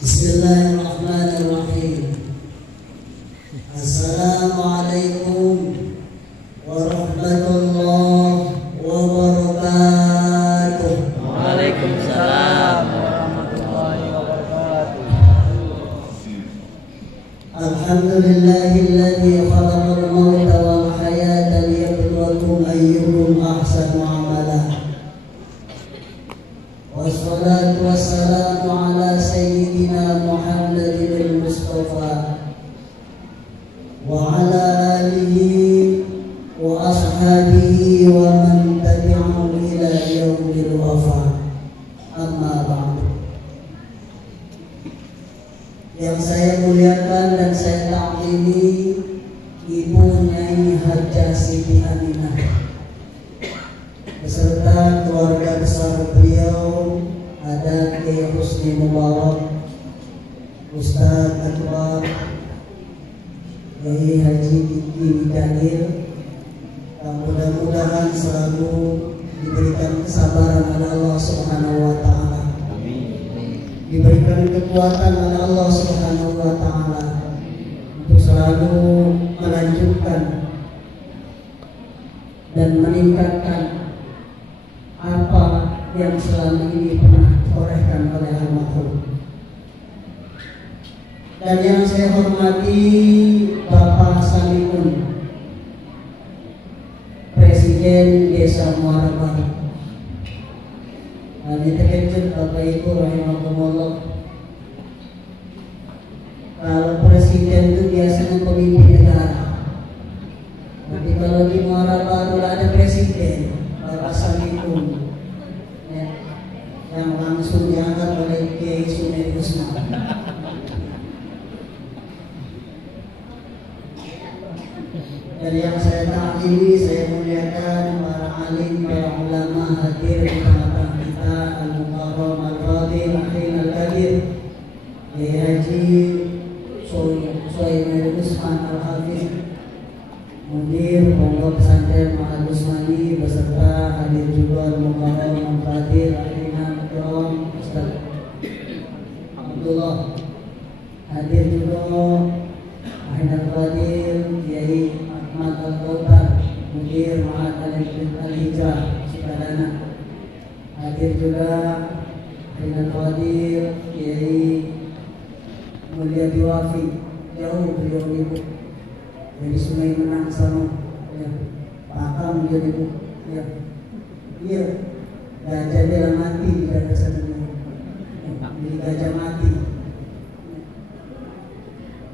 Bismillahirrahmanirrahim. Assalamualaikum warahmatullahi wabarakatuh. Waalaikumsalam warahmatullahi wabarakatuh. Alhamdulillahilladzi khalaqal mauta wal hayata liyabluwakum ayyukum ahsanu amala. Wassalatu wassalamu ala sayyidina Muhammadin al-Mustafa wa ala alihi wa ashabihi wa man tabi'ahum ila yaumil wafa. Amma ba'du. Yang saya muliakan dan saya taklimi Ibu Nyai Hajjah Siti Aminah beserta keluarga besar beliau, ada Kiai Husni Mubarak, Ustaz Akbar, Kiai Haji Diki Midahir, yang mudah-mudahan selalu diberikan kesabaran oleh Allah Subhanahu wa Ta'ala, diberikan kekuatan oleh Allah Subhanahu wa Ta'ala untuk selalu melanjutkan dan meningkatkan apa yang selama ini pernah ditorehkan oleh almarhum. Dan yang saya hormati Bapak Samiun, Presiden Desa Muara Baru. Ini terkejut Bapak Ibu rahimahumullah. Kalau presiden itu biasanya pemimpin negara, tapi kalau di Muara Baru ada presiden Bapak Samiun, yang langsung diangkat oleh Kiai Sunan Usman. Dan yang saya taati, saya muliakan para alim, para ulama hadir di tengah-tengah kita, Al-Mukarram Al-Fadil, Akhil Al-Qadir, Kiai Haji Suhaimi Usman Al-Hafiz, Mudir Pondok Pesantren Ma'al Usmani, beserta hadir juga Al-Mukarram Al-Fadil, Akhil Al-Qadir, Ustaz Abdullah, hadir juga Akhil Al-Qadir, Kiai Ahmad Al-Qawtar, Mudir Ma'al Al-Hijrah Sukadana, hadir juga Akhil Al-Qadir, Kiai Mulia Diwafi, jauh beliau ibu dari Sungai Menang sana, ya, Pakam dia ibu, ya, iya, gajah dia mati di daerah sana, di gajah mati.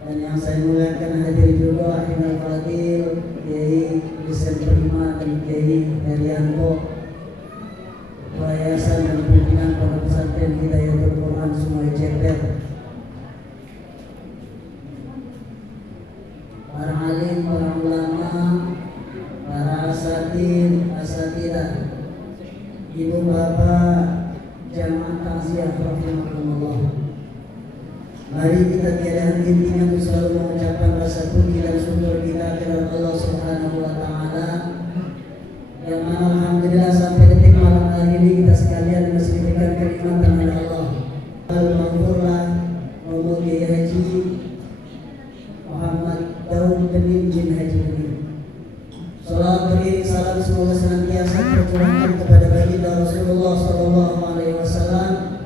Dan yang saya muliakan hadir juga Akhil Al-Fadil, Kiai Desain Prima dan Kiai Herianto, Yayasan dan Pimpinan Pondok Pesantren Hidayatul Quran Sungai Ceper, para alim, para ulama, para asatidah, ibu bapak, jamaah takziah rahimakumullah. Mari kita tiada henti-hentinya untuk selalu mengucapkan rasa puji dan syukur kita kepada Allah Subhanahu wa Ta'ala, yang mana alhamdulillah sampai detik malam hari ini kita sekalian masih diberikan kenikmatan oleh Allah. Al-Maghfurlah Romo Kiai Haji Muhammad Daud bin Haji Benin. Salam beriring salam semoga senantiasa tercurahkan kepada baginda Rasulullah Sallallahu Alaihi Wasallam,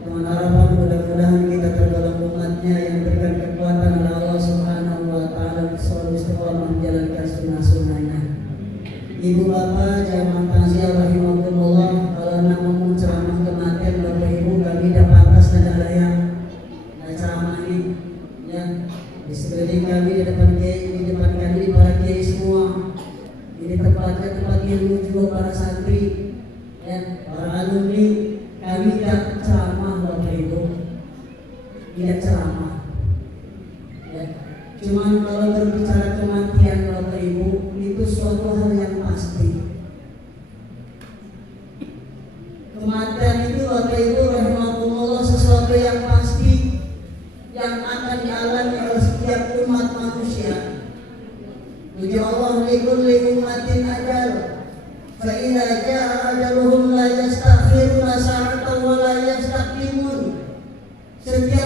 dengan harapan mudah-mudahan kita tergolong umatnya yang diberikan kekuatan oleh Allah Subhanahu wa Ta'ala untuk selalu istiqomah menjalankan sunnah-sunnahnya. Ibu bapak jamaah takziah rahimakumullah, kalau nak ngomong ceramah kematian Bapak Ibu, kami tidak pantas dan ada yang ceramah ini, ya, di sekeliling kami, di depan kiai, di depan kami para kiai semua. Ini tempatnya tempat ilmu juga para santri, ya, para alumni. Kami tidak ceramah Bapak Ibu, tidak ceramah, ya. Cuman kalau berbicara kematian Bapak Ibu, itu suatu hal yang pasti. Kematian itu Bapak Ibu rahimahumullah sesuatu yang pasti, yang akan dialami oleh setiap umat manusia. Puji Allah, likulli ummatin ajal, fa idza jaa ajaluhum la yastakhiruna sa'atan wa la yastaqdimun. Setiap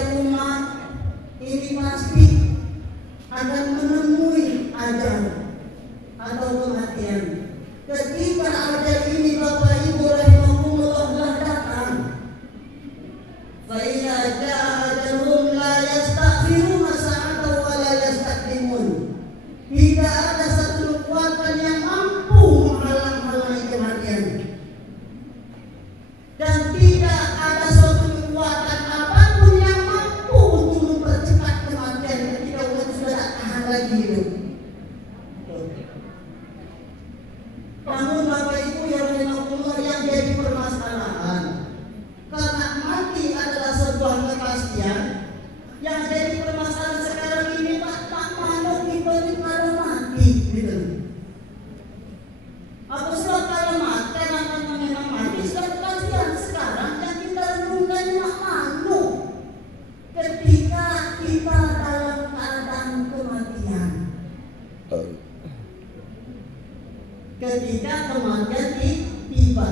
ketika kematian tiba.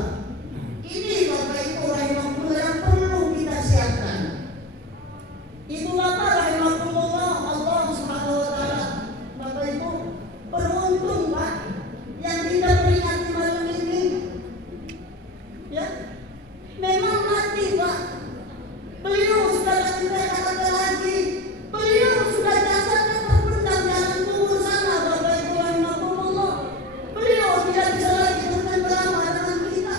Ini Bapak Ibu rahimahullah yang perlu kita siapkan. Ibu Bapak rahimahullah, Allah Subhanahu wa taala. Bapak Ibu, beruntung Pak yang kita peringati malam ini. Ya. Memang mati Pak. Beliau sudah tidak ada lagi. Beliau sudah jasadnya terpendam dalam kubur sana Bapak Ibu rahimahullah. Beliau tidak bisa lagi bercengkrama dengan kita.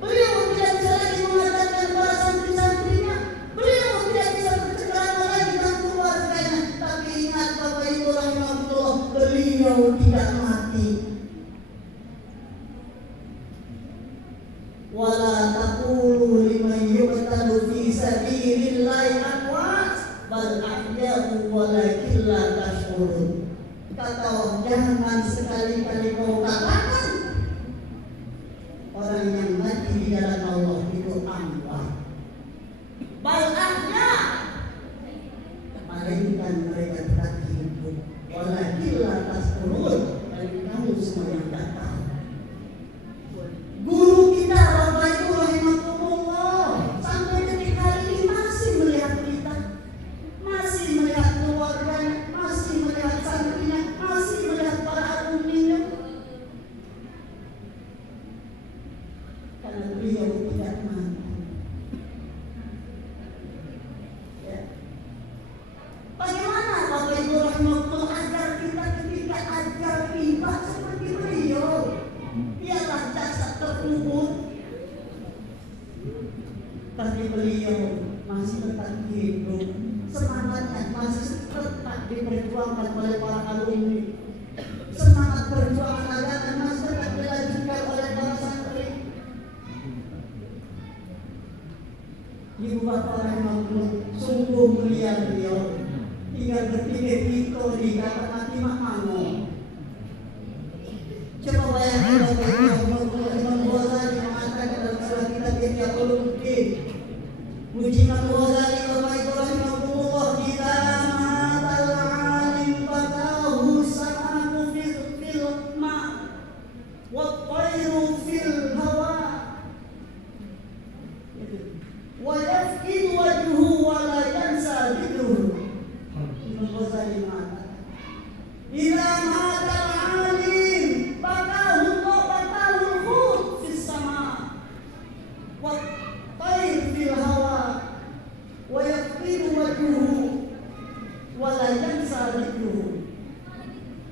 Beliau tidak bisa lagi mengajarkan para santri-santrinya. Beliau tidak bisa bercengkrama lagi dengan keluarganya. Tapi ingat Bapak Ibu rahimahullah, beliau tidak mati. Wala taqulu liman yuqtalu fi sabilillahi amwat bal ahya'u walakin la tash'urun. Kata jangan sekali-kali kau katakan orang yang mati di jalan Allah itu amwat. Bal ahya', melainkan mereka tetap hidup. Walakin la tash'urun, dan kamu semua yang tak tahu. Guru kita Bapak Ibu rahimahumullah sampai detik hari ini masih melihat kita, masih melihat keluarganya, masih melihat santrinya, masih melihat para alumninya. Karena beliau tidak mati. Ya. Bagaimana Bapak Ibu rahimahumullah agar kita ketika ajar tiba seperti beliau? Biarlah jasad terkubur, tapi beliau masih tetap hidup. Semangatnya masih tetap diperjuangkan oleh para alumni. Semangat perjuangan agama masih tetap dilanjutkan oleh para santri. Ibu Bapak rahimahullah, sungguh mulia beliau. Tinggal berpikir itu di kata mati makmur. Coba bayangkan Bapak Ibu, Imam Ghazali mengatakan dalam surah kitab Ihya Ulumuddin, Muji Imam Ghazali Bapak Ibu rahimahullah, "Idza matal alim fatahu samaku fil ma wa tayru fil hawa wa yafqidu wajhuhu wa la yansa dhikruhu." Imam Ghazali mengatakan, "Idza matal alim fatahu fis sama wa tayr fil hawa wa yafqidu wajhuhu wa la yansa dhikruhu."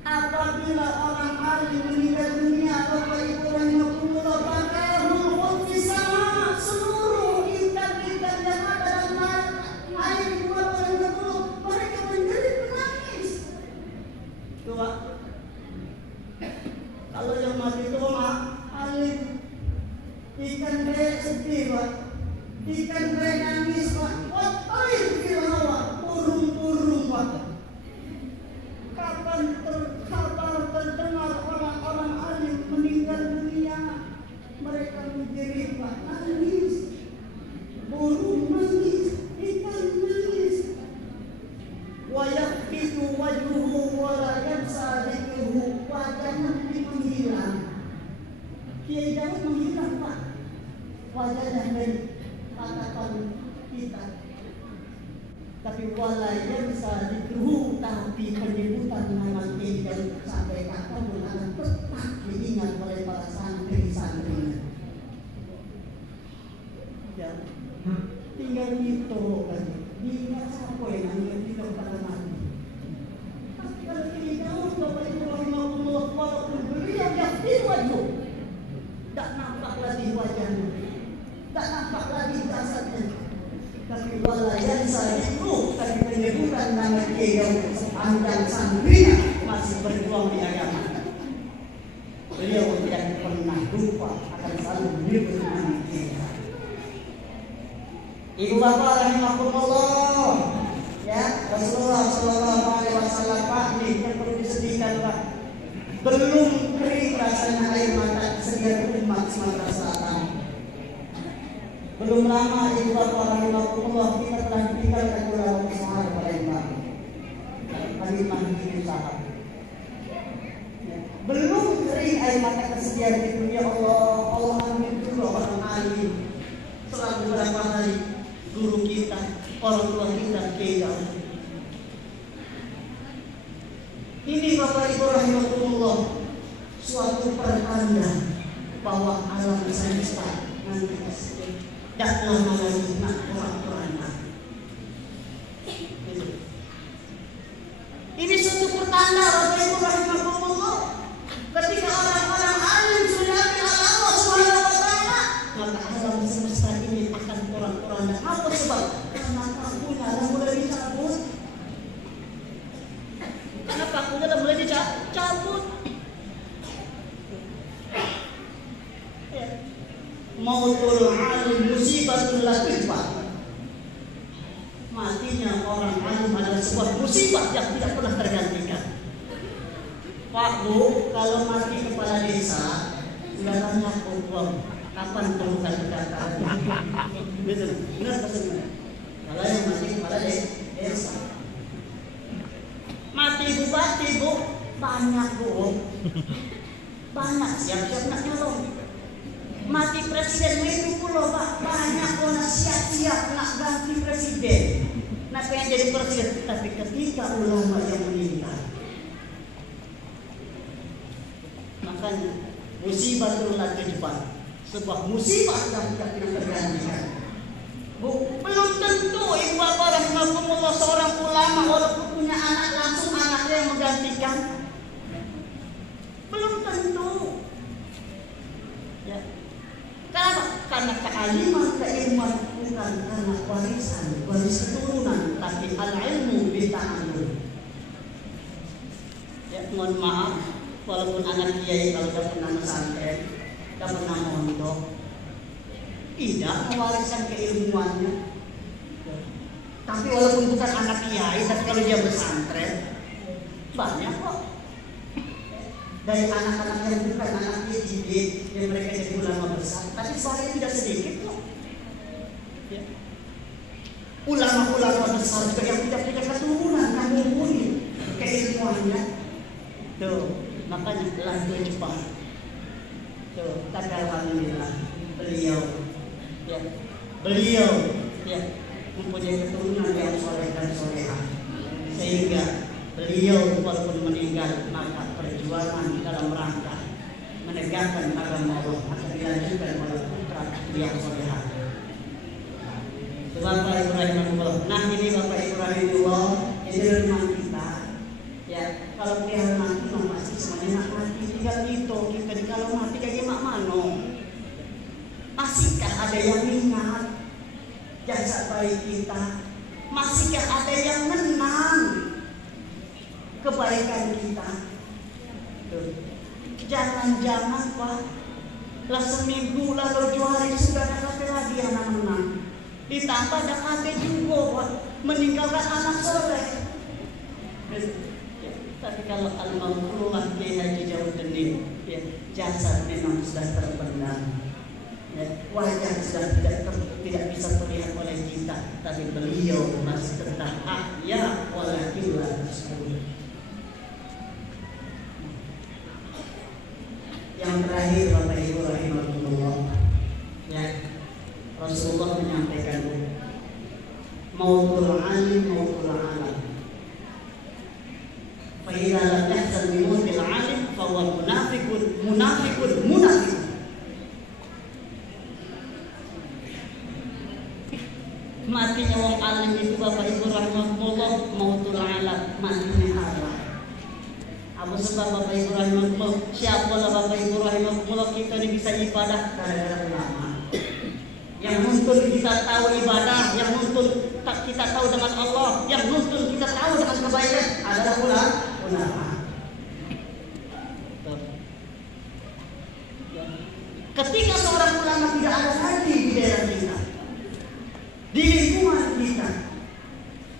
Apabila orang alim meninggal dunia Bapak Ibu rahimahullah, fatahu fis sama, seluruh ikan-ikan yang ada dalam air di bawah rahimahullah mereka menjerit menangis. Coba kalau yang mati itu mah alim, ikan kayak sedih Pak, ikan kayak nangis Pak, watain fil hawa, burung-burung Pak. Kapan terdengar orang-orang alim meninggal dunia, mereka menjerit Pak, nangis, burung nangis, ikan nangis. Wa yaqidu wajhuhu wa la yansa dhikruhu, wajahnya menghilang. Kiai Daud menghilang Pak, wajahnya dari tatapan kita. Tapi wala yansa dhikruhu, tapi penyebutan nama Kiai Daud sampai kapanpun akan tetap diingat oleh para santri-santrinya. Ya, tinggal itu kan, diingat siapa yang ingat kita pada mati. Tapi kalau Kiai Daud Bapak Ibu rahimahullah, walaupun beliau yakin wajah, tak nampak lagi wajahnya, tak nampak lagi jasadnya. Tapi wala yansa dhikruhu, tapi penyebutan nama Kiai Daud sepanjang santrinya masih berjuang di agama. Beliau tidak pernah lupa, akan selalu menyebut nama Kiai Daud. Ibu Bapak rahimahumullah, ya, Rasulullah sallallahu alaihi wasallam Pak, ini yang perlu disedihkan Pak. Belum kering rasanya air mata sedia umat Sumatera Selatan. Belum lama Ibu Bapak rahimahumullah, kita telah ditinggalkan ulama besar Palembang, Habib Mahdi Musahab. Belum kering air mata kesedia hari guru kita, orang tua kita gagal. Ini Bapak Ibu rahimakumullah suatu pertanda bahwa alam semesta nanti tidak lama lagi nak kurang-kurangnya. Ini suatu pertanda Bapak Ibu rahimakumullah. Ketika orang-orang alim sudah kenal Allah Subhanahu wa taala, maka alam semesta ini akan kurang-kurangnya. Apa sebab? Karena pakunya dah mulai dicabut. Karena pakunya dah mulai dicabut. Mautul alim musibatul latifah. Matinya orang alim adalah sebuah musibah yang tidak pernah tergantikan. Pak Bu, kalau mati kepala desa, sudah banyak uang. Kapan perlukan data? Betul, benar maksudnya. Kalau yang mati kepala desa, mati bupati Bu, banyak Bu, banyak siap-siap nak nyolong. Mati presiden itu pulau Pak, banyak orang siap-siap nak ganti presiden, nak pengen jadi presiden. Tapi ketika ulama yang meninggal, makanya musibah turunlah ke depan, sebuah musibah yang tidak tergantikan. Belum tentu ibu bapak rahimakumullah seorang ulama walaupun punya anak langsung anaknya yang menggantikan. Belum tentu. Ya. Karena kealiman, keilmuan bukan karena warisan, waris keturunan, tapi al-ilmu bita'allum. Ya, mohon maaf, walaupun anak kiai kalau tidak pernah pesantren, tidak pernah mondok, tidak mewariskan keilmuannya. Tapi walaupun bukan anak kiai, tapi kalau dia pesantren, banyak kok. Dari anak-anak yang bukan anak didik yang mereka jadi ulama besar, tapi suaranya tidak sedikit kok. Ya. Ulama-ulama besar juga yang tidak punya keturunan, yang mumpuni keilmuannya. Tuh, makanya lanjut cepat. Tuh, kata alhamdulillah beliau ya mempunyai keturunan yang soleh dan solehah, sehingga beliau walaupun meninggal maka perjuangan dalam rangka menegakkan agama Allah akan dilanjutkan oleh putra yang solehah. Bapak Ibu rahimahullah. Nah ini Bapak Ibu rahimahullah, ini rumah kita. Ya kalau dia mati pasti semuanya mati. Tinggal itu kita kalau mati kayak mak mano. Masihkah ada yang ingat jasa baik kita? Masihkah ada yang menang kebaikan kita? Jangan-jangan Pak, lah seminggu lah 7 hari sudah ada lagi anak menang. Ditambah ada kakek juga Pak, meninggalkan anak soleh. Tapi kalau al-maulullah Kiai Haji Jauddin, ya, jasad memang sudah terpendam. Ya, wajah sudah tidak bisa terlihat oleh kita, tapi beliau masih tetap ahya walakin la tashkurun. Yang terakhir Bapak Ibu rahimahullah, ya Rasulullah menyampaikan mautul alim mautul alam. Fa idza lam yahzan bi mautil alim fa huwa munafiqun. Matinya wong alim itu Bapak Ibu rahimahullah mautul alam, matinya Allah. Apa sebab Bapak Ibu rahimahullah? Siapalah Bapak Ibu rahimahullah kita ini bisa ibadah gara-gara ulama. Yang nuntun kita tahu ibadah, yang nuntun kita tahu dengan Allah, yang nuntun kita tahu dengan kebaikan adalah ulama. Ketika seorang ulama tidak ada lagi di daerah kita, di lingkungan kita,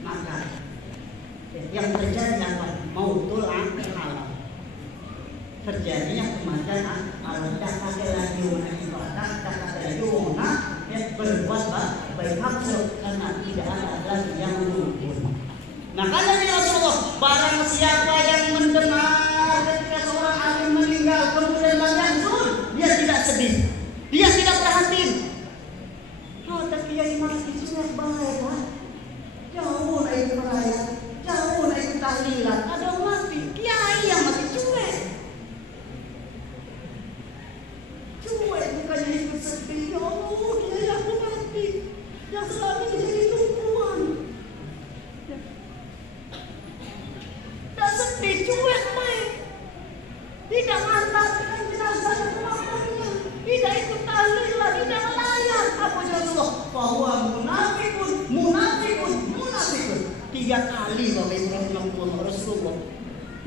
maka yang terjadi apa? Mautul alam. Terjadinya kematian alam. Tak ada lagi orang ibadah, tak ada lagi orang berbuat baik maksud karena tidak ada lagi yang menunggu. Maka Nabi Rasulullah, barang siapa yang mendengar ketika seorang alim meninggal kemudian dia tidak sedih, dia tidak prihatin. Oh, tapi kiai 3 kali Bapak Ibu Rasulullah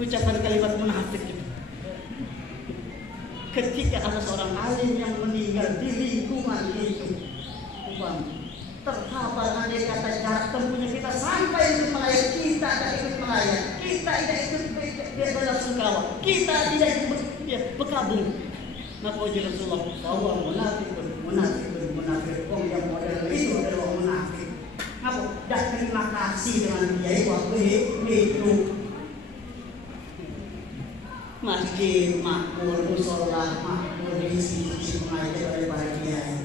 ucapan kalimat munafik itu. Ketika ada seorang alim yang meninggal di lingkungan itu, terhafal andai kata jarak tempuhnya kita sampai untuk melayani, kita tidak ikut melayani, kita tidak ikut bersungkawa, kita tidak ikut berkabung. Maka ujar Rasulullah, bahwa munafik, yang model itu adalah munafik. Apa? Dah terima kasih dengan dia waktu hidup. Masjid makmur, musola makmur, diisi mengajar oleh para kiai.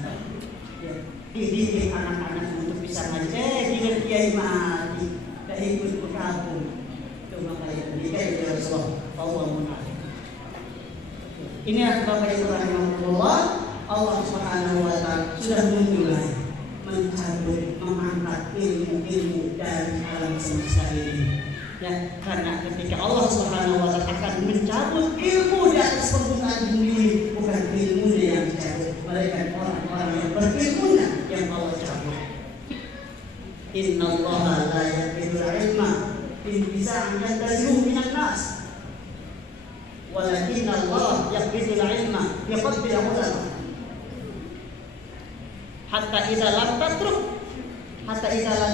Dididik anak-anak untuk bisa ngaji. Dengan kiai mati, tidak ikut berkabung. Itu makanya pendidikan dari Rasulullah. Allah munafik. Ini adalah Bapak Ibu rahimahullah. Allah Subhanahu wa Ta'ala sudah memulai mencabut, mengangkat ilmu-ilmu dari alam semesta ini. Ya, karena ketika Allah Subhanahu wa Ta'ala akan mencabut ilmu di atas permukaan bumi, bukan ilmunya yang dicabut, melainkan orang-orang yang berilmunya yang Allah cabut. Innallaha la yaqbidul ilma intiza'an yantaz'u minan nas, walakin Allah yaqbidul ilma biqabdil ulama. Hatta idza lam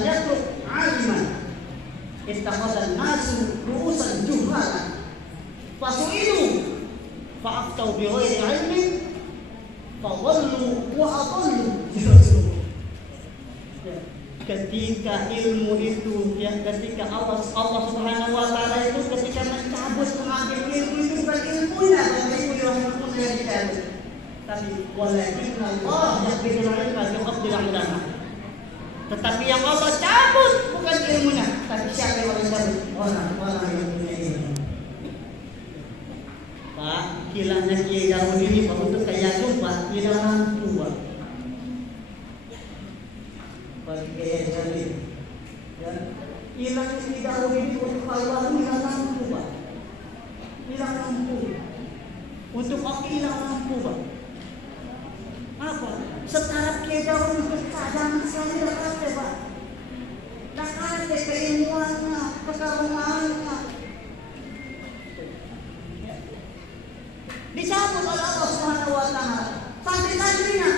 yatruk 'aliman ittakhadha an-nasu ru'usan juhalan fasu'ilu fa'aftau bi ghairi 'ilmin fadhallu wa adallu. Ketika ilmu itu, yang ketika Allah Subhanahu wa Ta'ala itu ketika mencabut, mengambil ilmu itu bukan ilmunya Bapak Ibu rahimahullah yang dicabut, tapi walakin Allah yaqbidul ilma biqabdil ulama. Tetapi yang Allah cabut bukan ilmunya, tapi siapa yang Allah cabut? Orang-orang yang punya ilmu. Pak, hilangnya Kiai Daud ini Pak untuk kayak Pak, tidak mampu Pak. Bagi Kiai Jalil, ya, hilangnya Kiai Daud ini untuk Allah tidak mampu Pak. Tidak mampu. Untuk Oki tidak mampu Pak. Apa? Setara Kiai Daud itu cadangan sekali tidak ada Pak. Tak ada keilmuannya, kekarumaannya. Dicabut oleh Allah Subhanahu wa Ta'ala. Santri-santrinya,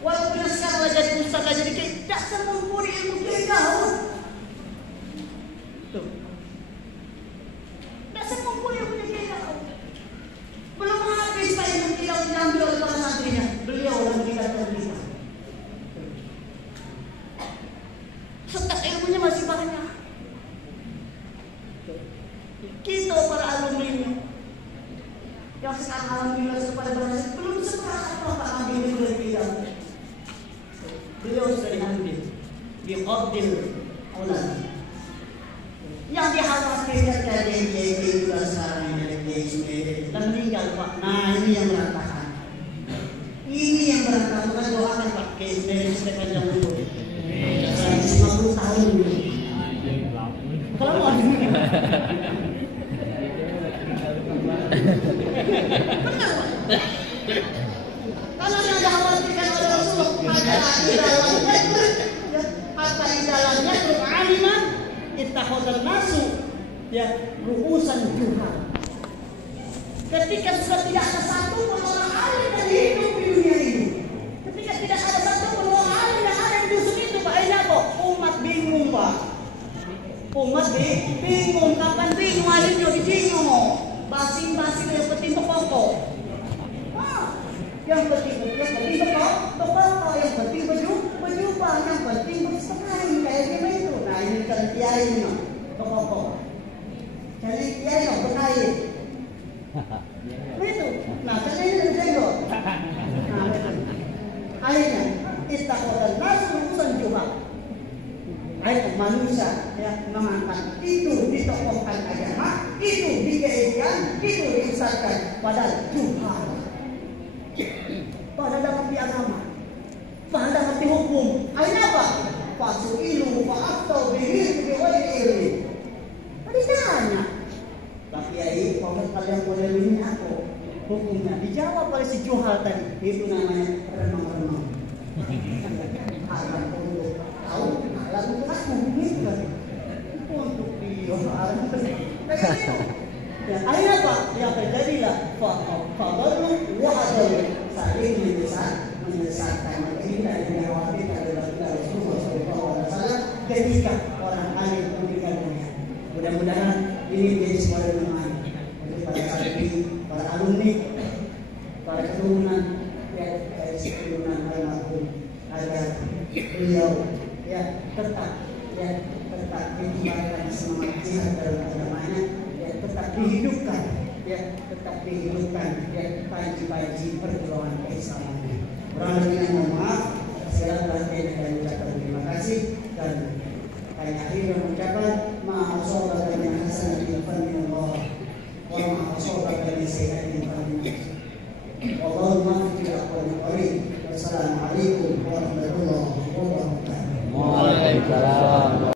walaupun sekarang jadi ustaz, jadi kiai, tidak semumpuni ilmu Kiai Daud. Tuh. Tidak semumpuni ilmu Kiai Daud. Belum habis Pak ilmu Kiai Daud diambil oleh para santrinya. Beliau yang meninggalkan kita. Stok ilmunya masih banyak. Kita para alumni yang sekarang alhamdulillah kepada berhasil belum seberapa Pak ambil ilmu dari bidang. Beliau sudah diambil biqabdil ulama. Yang dikhawatirkan dari Kiai juga sekarang dari Kiai Ismail dan meninggal Pak. Nah ini yang berantakan. Ini yang berantakan. Bukan doakan Pak Kiai Ismail sampai panjang umur. 50 tahun dulu. Kalau mau benar Pak. Kalau yang dikhawatirkan oleh Rasulullah hatta idalannya aliman ittakhadal nasu ya ru'usan juhal. Ketika sudah tidak ada satu pun orang alim yang hidup di dunia ini, ketika tidak ada satu pun orang alim yang ada di dusun itu Pak, ini apa? Umat bingung Pak. Umat bingung, kapan bingung alimnya bingung. Basing-basing yang penting pokok. Yang penting pokok, yang penting berjubah, yang penting bersekali kayak gini itu. Nah ini kan kiai ini pokok. Jadi kiai berkain. Itu. Nah karena ini lebih jenggot. Nah akhirnya istaghfar nasu urusan jubah. Ayo manusia ya mengangkat itu ditokohkan agama, itu dikeiskan, itu diusahkan padahal Tuhan. Padahal dapat di agama, padahal dapat di hukum. Akhirnya apa? Fasu'ilu fa'aftau bihi biwajhi ilmi. Tadi tanya, tapi ayah, kalau kalian boleh ini apa? Hukumnya dijawab oleh si Juhal tadi. Itu namanya remang-remang. Haram untuk tahu, halal untuk aku. Gitu kan? Ya, akhirnya apa? Yang terjadilah fadlu wa adlu, saling menyesatkan. Ini tidak dikhawatirkan oleh Rasulullah SAW ketika orang alim memberikan dunia. Mudah-mudahan ini menjadi sebuah renungan untuk para santri, para alumni, para keturunan, ya, dari keturunan almarhum, agar beliau ya tetap dikibarkan semangat jihad dalam agamanya, ya tetap dihidupkan panji-panji perjuangan keislamannya. Kurang lebihnya mohon maaf, segala perhatian dan ucapkan terima kasih, dan saya akhirnya mengucapkan maaf soal dan yang hasan